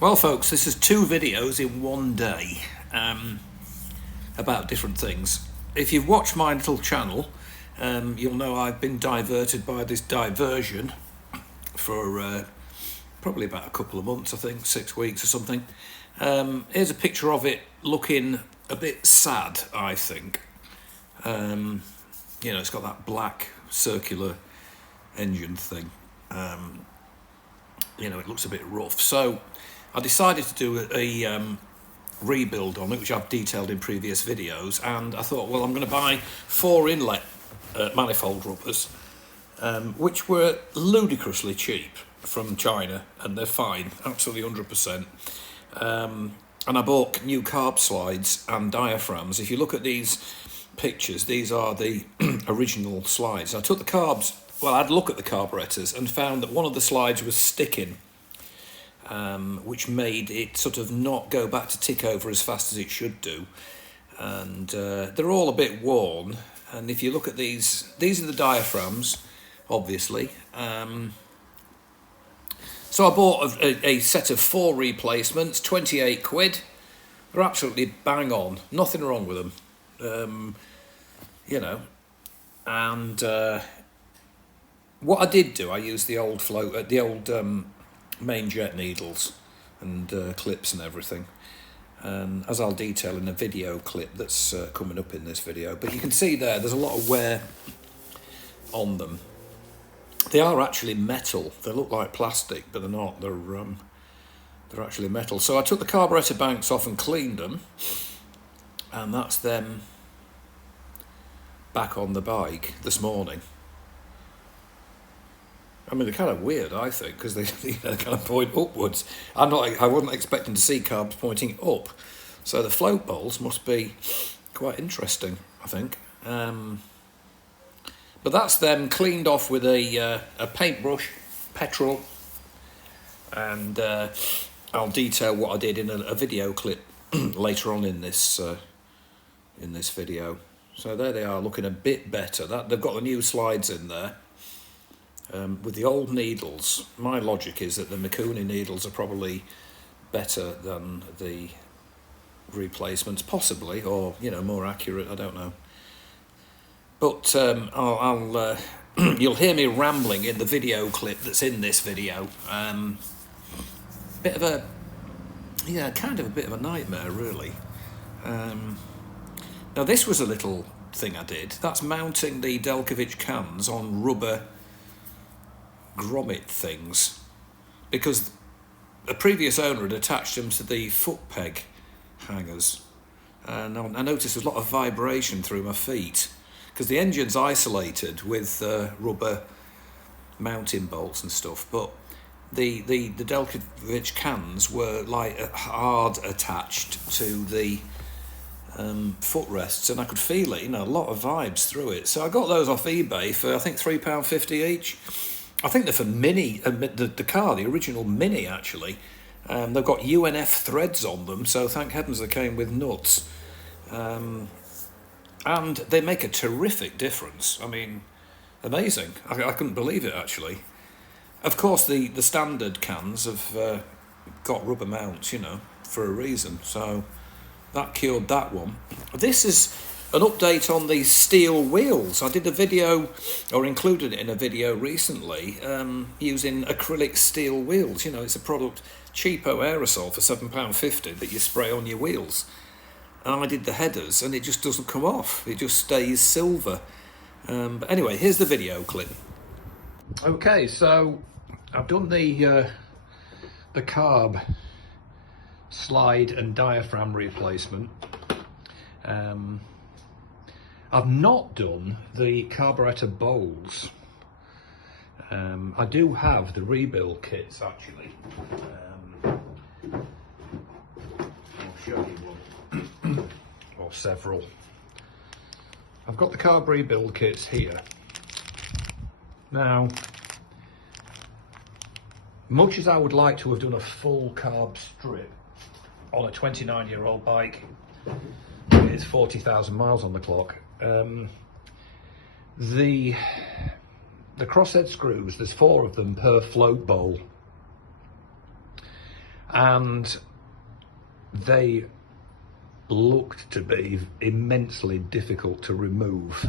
Well folks, this is 2 videos in one day about different things. If you've watched my little channel, you'll know I've been diverted by this diversion for probably about a couple of months, I think, 6 weeks or something. Here's a picture of it looking a bit sad, I think. You know, it's got that black circular engine thing. You know, it looks a bit rough. So I decided to do a rebuild on it, which I've detailed in previous videos, and I thought, well, I'm going to buy 4 inlet manifold rubbers, which were ludicrously cheap from China, and they're fine, absolutely 100%. And I bought new carb slides and diaphragms. If you look at these pictures, these are the original slides. I took the carbs, well, I had a look at the carburetors and found that one of the slides was sticking, which made it sort of not go back to tick over as fast as it should do. And they're all a bit worn. And if you look at these are the diaphragms, obviously. So I bought a set of 4 replacements, 28 quid. They're absolutely bang on, nothing wrong with them. You know, and what I did do, I used the old main jet needles and clips and everything, as I'll detail in a video clip that's coming up in this video. But you can see there's a lot of wear on them. They are actually metal. They look like plastic, but they're not. They're actually metal. So I took the carburetor banks off and cleaned them, and that's them back on the bike this morning. I mean, they're kind of weird, I think, because they kind of point upwards. I wasn't expecting to see carbs pointing up, so the float bowls must be quite interesting, I think. But that's them cleaned off with a paintbrush, petrol, and I'll detail what I did in a video clip later on in this video. So there they are, looking a bit better. They've got the new slides in there. With the old needles, my logic is that the Mikuni needles are probably better than the replacements, possibly, or, you know, more accurate, I don't know. But you'll hear me rambling in the video clip that's in this video. Bit of a, yeah, kind of a bit of a nightmare, really. Now this was a little thing I did. That's mounting the Delkovich cans on rubber grommet things, because a previous owner had attached them to the foot peg hangers, and I noticed there's a lot of vibration through my feet because the engine's isolated with rubber mounting bolts and stuff, but the Delkovich cans were like hard attached to the footrests, and I could feel it, you know, a lot of vibes through it. So I got those off eBay for, I think, £3.50 each. I think they're for Mini, the car, the original Mini, actually. They've got UNF threads on them, so thank heavens they came with nuts. And they make a terrific difference. I mean, amazing. I couldn't believe it, actually. Of course, the standard cans have got rubber mounts, you know, for a reason. So that cured that one. This is an update on the steel wheels. I did a video, or included it in a video recently, using acrylic steel wheels. You know, it's a product, cheapo aerosol for £7.50 that you spray on your wheels. And I did the headers, and it just doesn't come off. It just stays silver. But anyway, here's the video clip. Okay, so I've done the carb slide and diaphragm replacement. I've not done the carburetor bowls. I do have the rebuild kits, actually. I'll show you one, or several. I've got the carb rebuild kits here. Now, much as I would like to have done a full carb strip on a 29-year-old bike, it's 40,000 miles on the clock. The crosshead screws, there's 4 of them per float bowl, and they looked to be immensely difficult to remove.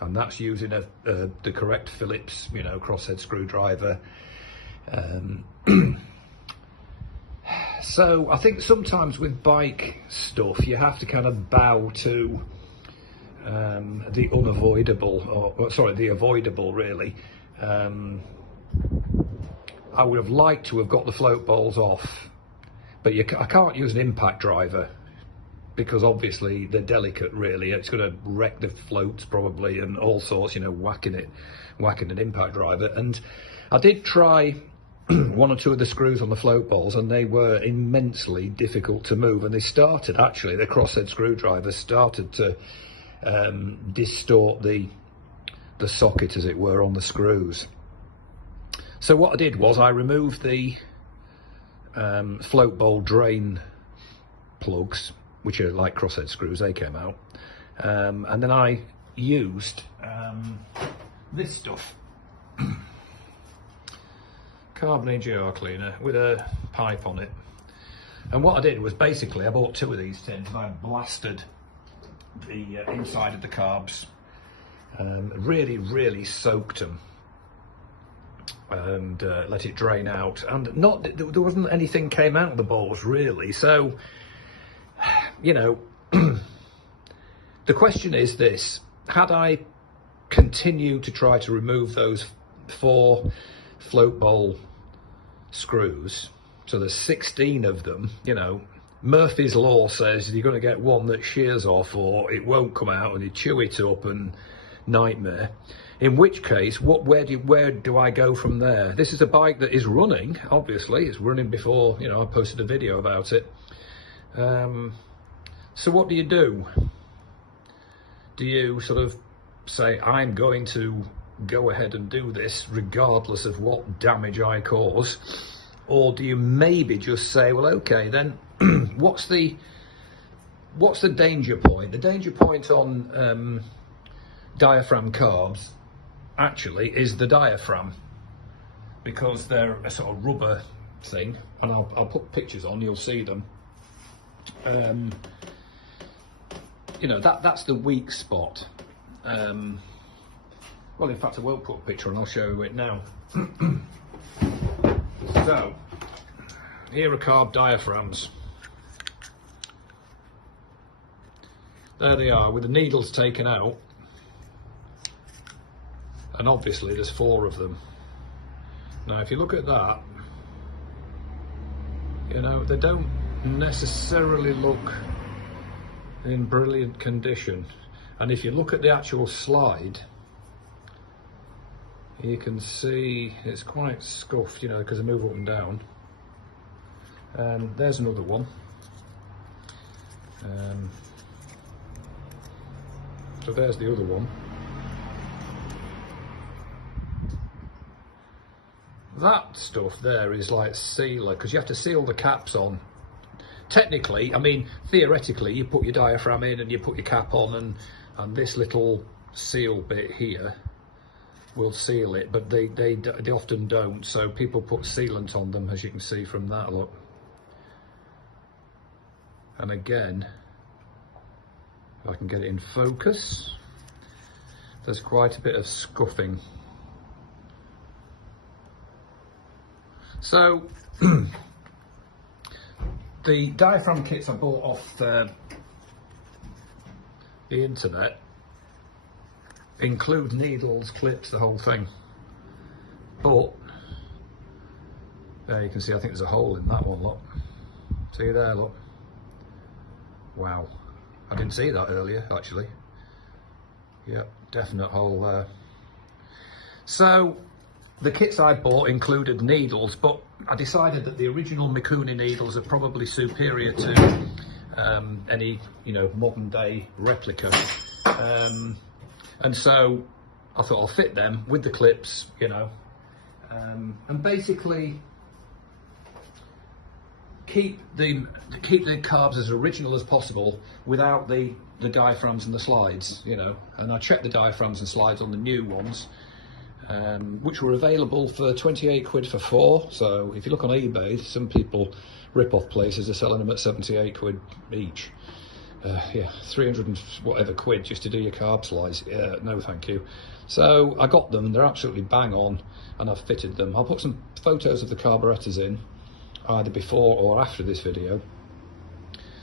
And that's using the correct Phillips, you know, crosshead screwdriver. So I think sometimes with bike stuff you have to kind of bow to the unavoidable, or sorry, the avoidable really. I would have liked to have got the float bowls off, but I can't use an impact driver because obviously they're delicate really. It's going to wreck the floats probably and all sorts, you know, whacking an impact driver. And I did try one or two of the screws on the float balls and they were immensely difficult to move, and they started, actually the crosshead screwdriver started to distort the socket, as it were, on the screws. So what I did was I removed the float bowl drain plugs, which are like crosshead screws, they came out, and then I used this stuff, Carb GR cleaner with a pipe on it. And what I did was basically I bought 2 of these tins and I blasted the inside of the carbs, really soaked them and let it drain out, and there wasn't anything came out of the balls really. So, you know, the question is this: had I continued to try to remove those 4 float bowl screws, so there's 16 of them, you know, Murphy's law says you're going to get one that shears off or it won't come out and you chew it up and nightmare. In which case, where do I go from there? This is a bike that is running, obviously. It's running before, you know, I posted a video about it. So what do you do? Do you sort of say, I'm going to go ahead and do this regardless of what damage I cause? Or do you maybe just say, well, okay, then what's the danger point? The danger point on diaphragm carbs actually is the diaphragm, because they're a sort of rubber thing, and I'll put pictures on, you'll see them. You know, that's the weak spot. Well, in fact, I will put a picture and I'll show you it now. So, here are carb diaphragms. There they are, with the needles taken out. And obviously there's 4 of them. Now, if you look at that, you know, they don't necessarily look in brilliant condition. And if you look at the actual slide, you can see it's quite scuffed, you know, because they move up and down. There's another one. So there's the other one. That stuff there is like sealer, because you have to seal the caps on. Technically, I mean, theoretically, you put your diaphragm in and you put your cap on, and this little seal bit here will seal it, but they often don't, so people put sealant on them, as you can see from that look. And again, if I can get it in focus, there's quite a bit of scuffing. So the diaphragm kits I bought off the internet include needles, clips, the whole thing. But there you can see, I think there's a hole in that one, look. See there, look. Wow, I didn't see that earlier actually. Yep, definite hole there. So the kits I bought included needles, but I decided that the original Mikuni needles are probably superior to any, you know, modern day replica. And so I thought I'll fit them with the clips, you know, and basically keep the carbs as original as possible without the diaphragms and the slides, you know. And I checked the diaphragms and slides on the new ones, which were available for 28 quid for 4. So if you look on eBay, some people, rip-off places, are selling them at 78 quid each. Yeah, 300 and whatever quid just to do your carb slice. No thank you. So I got them and they're absolutely bang on, and I've fitted them. I'll put some photos of the carburetors in either before or after this video.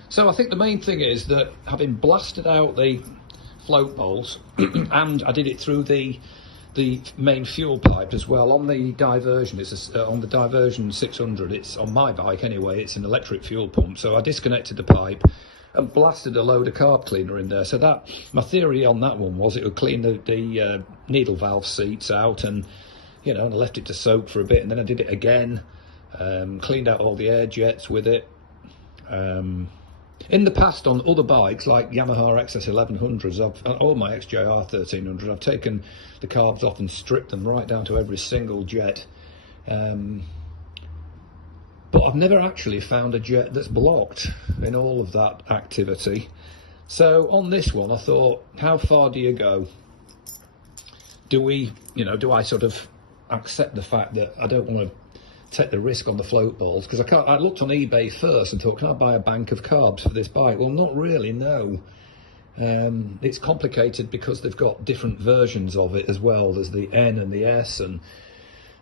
So I think the main thing is that having blasted out the float bowls and I did it through the main fuel pipe as well on the Diversion. It's on the Diversion 600. It's on my bike anyway. It's an electric fuel pump. So I disconnected the pipe and blasted a load of carb cleaner in there. So that, my theory on that one was it would clean the needle valve seats out, and you know, and I left it to soak for a bit, and then I did it again, cleaned out all the air jets with it. In the past on other bikes like Yamaha XS 1100s, or my XJR 1300, I've taken the carbs off and stripped them right down to every single jet. But I've never actually found a jet that's blocked in all of that activity. So on this one, I thought, how far do you go? Do I sort of accept the fact that I don't want to take the risk on the float balls? Because I looked on eBay first and thought, can I buy a bank of carbs for this bike? Well, not really, no. It's complicated because they've got different versions of it as well. There's the N and the S and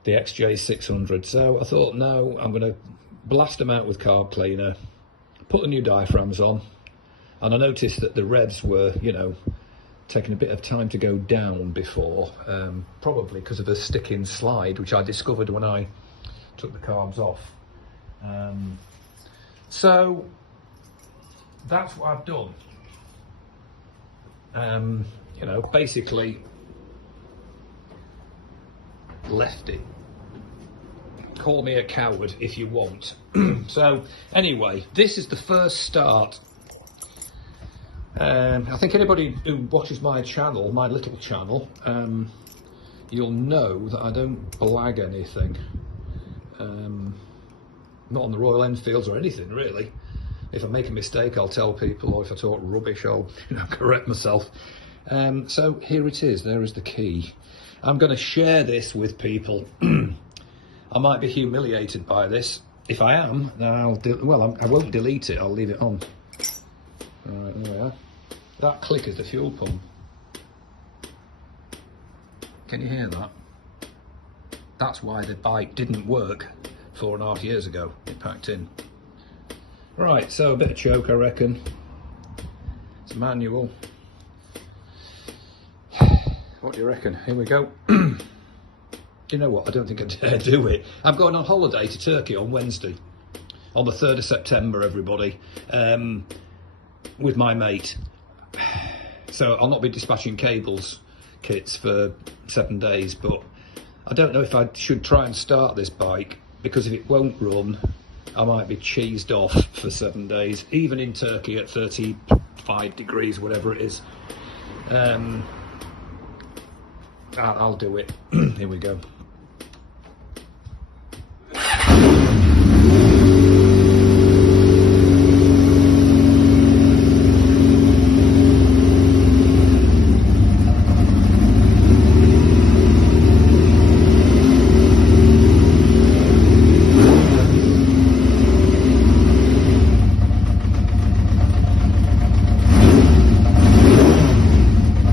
the XJ600. So I thought, no, I'm going to blast them out with carb cleaner, put the new diaphragms on, and I noticed that the revs were, you know, taking a bit of time to go down before, probably because of the stick-in slide, which I discovered when I took the carbs off. So that's what I've done. You know, basically left it. Call me a coward if you want. So anyway, this is the first start. I think anybody who watches my channel, my little channel, you'll know that I don't blag anything. Not on the Royal Enfields or anything really. If I make a mistake, I'll tell people, or if I talk rubbish, I'll correct myself. So here it is. There is the key. I'm going to share this with people. I might be humiliated by this. If I am, then I won't delete it. I'll leave it on. Alright, there we are. That click is the fuel pump. Can you hear that? That's why the bike didn't work 4.5 years ago. It packed in. Right, so a bit of choke, I reckon. It's a manual. What do you reckon? Here we go. You know what? I don't think I dare do it. I'm going on holiday to Turkey on Wednesday, on the 3rd of September, everybody, with my mate. So I'll not be dispatching cables kits for 7 days, but I don't know if I should try and start this bike, because if it won't run, I might be cheesed off for 7 days, even in Turkey at 35 degrees, whatever it is. I'll do it. Here we go.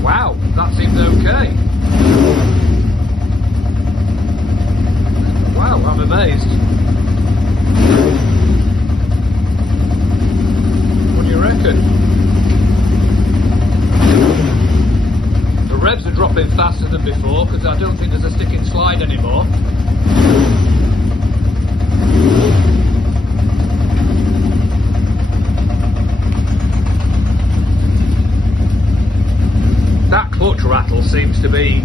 Wow, that seems okay. Wow, I'm amazed. What do you reckon? The revs are dropping faster than before because I don't think there's a stick-in slide anymore. That clutch rattle seems to be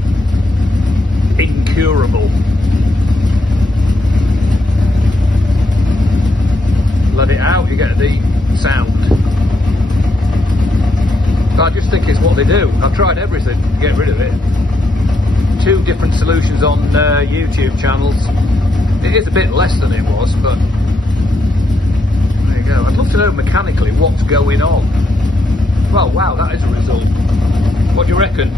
incurable. Let it out, you get the sound. But I just think it's what they do. I've tried everything to get rid of it. 2 different solutions on YouTube channels. It is a bit less than it was, but there you go. I'd love to know mechanically what's going on. Well, wow, that is a result. What do you reckon?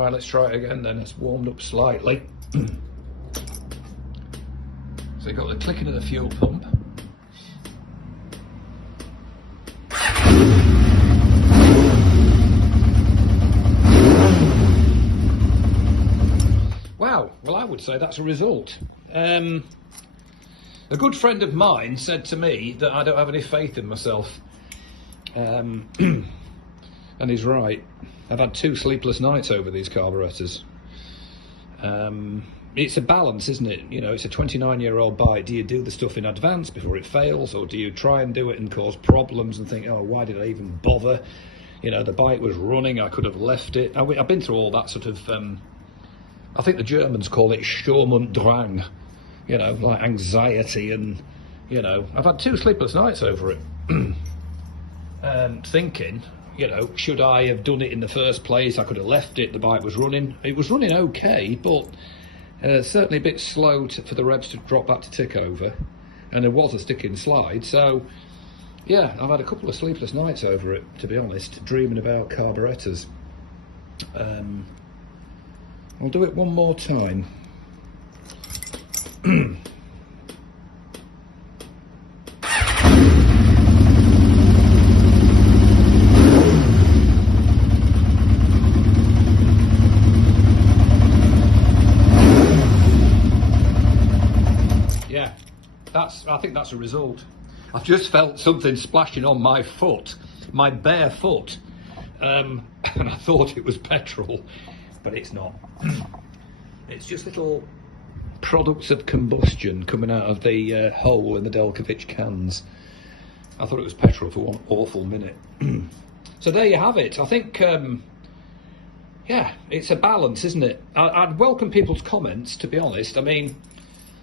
Right, let's try it again then. It's warmed up slightly. So you've got the clicking of the fuel pump. Wow, well, I would say that's a result. A good friend of mine said to me that I don't have any faith in myself. And he's right. I've had 2 sleepless nights over these carburetors. It's a balance, isn't it? You know, it's a 29-year-old bike. Do you do the stuff in advance before it fails, or do you try and do it and cause problems and think, oh, why did I even bother? You know, the bike was running, I could have left it. I've been through all that sort of, I think the Germans call it Sturm und Drang, you know, like anxiety, and, you know, I've had 2 sleepless nights over it. Thinking, you know, should I have done it in the first place? I could have left it, the bike was running. It was running okay, but certainly a bit slow for the revs to drop back to tick over. And there was a sticking slide, so yeah, I've had a couple of sleepless nights over it, to be honest, dreaming about carburetors. I'll do it one more time. Yeah, I think that's a result. I've just felt something splashing on my foot, my bare foot, and I thought it was petrol, but it's not. It's just little products of combustion coming out of the hole in the Delkovich cans. I thought it was petrol for one awful minute. So there you have it. I think, yeah, it's a balance, isn't it? I'd welcome people's comments, to be honest. I mean,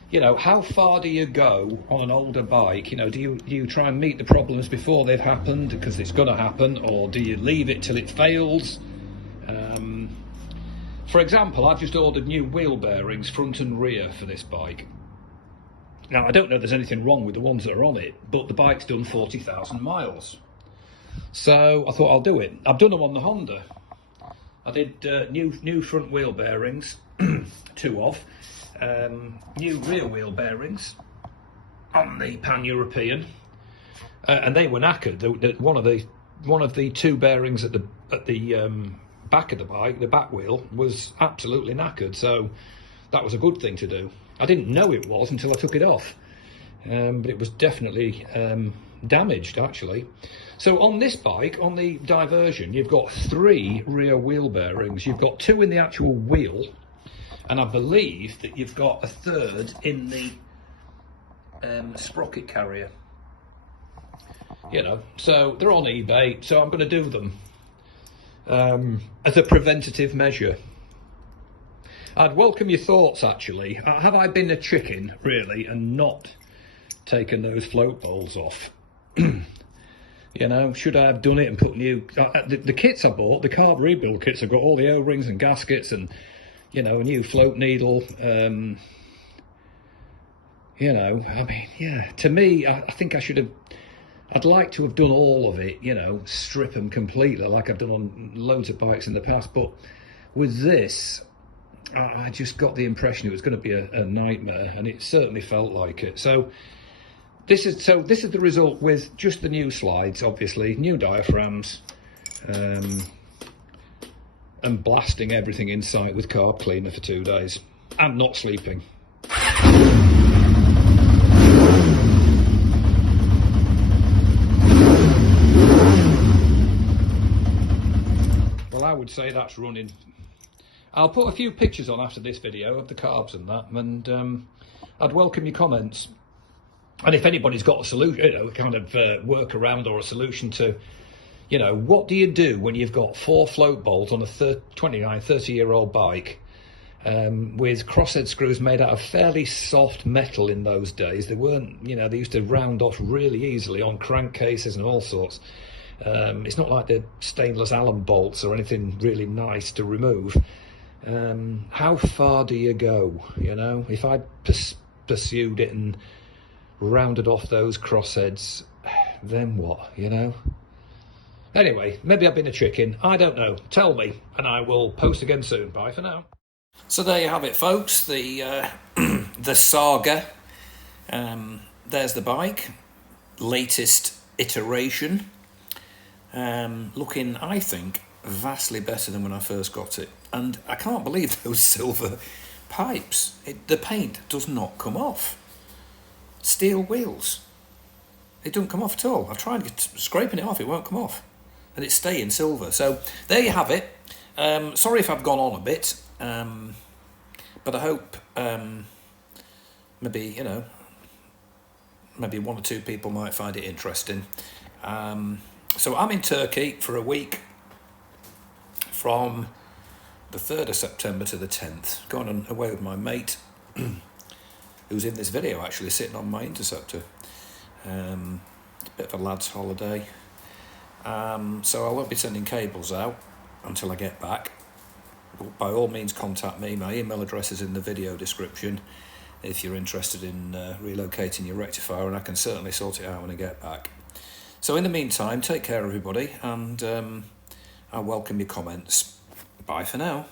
you know, how far do you go on an older bike? You know, do you try and meet the problems before they've happened, because it's going to happen, or do you leave it till it fails? For example, I've just ordered new wheel bearings, front and rear, for this bike. Now, I don't know if there's anything wrong with the ones that are on it, but the bike's done 40,000 miles. So I thought I'll do it. I've done them on the Honda. I did new front wheel bearings, 2 of, new rear wheel bearings on the Pan-European, and they were knackered. One of the 2 bearings at the back of the bike, the back wheel, was absolutely knackered, so that was a good thing to do. I didn't know it was until I took it off, but it was definitely damaged, actually. So on this bike, on the Diversion, you've got 3 rear wheel bearings. You've got 2 in the actual wheel, and I believe that you've got a 3rd in the sprocket carrier. You know, so they're on eBay, so I'm going to do them as a preventative measure. I'd welcome your thoughts, actually. Have I been a chicken, really, and not taken those float bowls off? You know, should I have done it and put new... the kits I bought, the Carb rebuild kits, have got all the O-rings and gaskets and, you know, a new float needle. You know, I mean, yeah, to me, I think I should have... I'd like to have done all of it, you know, strip them completely like I've done on loads of bikes in the past. But with this, I just got the impression it was going to be a nightmare, and it certainly felt like it. So this is the result with just the new slides, obviously, new diaphragms, and blasting everything in sight with carb cleaner for 2 days, and not sleeping. I would say that's running. I'll put a few pictures on after this video of the carbs and that, and I'd welcome your comments. And if anybody's got a solution, you know, kind of workaround or a solution to, you know, what do you do when you've got 4 float bowls on a 30-year-old bike with crosshead screws made out of fairly soft metal in those days? They weren't, you know, they used to round off really easily on crankcases and all sorts. It's not like the stainless Allen bolts or anything really nice to remove. How far do you go? You know, if I pursued it and rounded off those crossheads, then what? You know. Anyway, maybe I've been a chicken. I don't know. Tell me, and I will post again soon. Bye for now. So there you have it, folks. The the saga. There's the bike, latest iteration. Looking, I think, vastly better than when I first got it. And I can't believe those silver pipes. The paint does not come off. Steel wheels. It doesn't come off at all. I've tried scraping it off, it won't come off. And it's staying silver. So there you have it. Sorry if I've gone on a bit. But I hope maybe one or two people might find it interesting. So I'm in Turkey for a week from the 3rd of September to the 10th. Going away with my mate, who's in this video actually, sitting on my Interceptor. A bit of a lad's holiday. So I won't be sending cables out until I get back. But by all means contact me. My email address is in the video description if you're interested in relocating your rectifier, and I can certainly sort it out when I get back. So in the meantime, take care everybody, and I welcome your comments. Bye for now.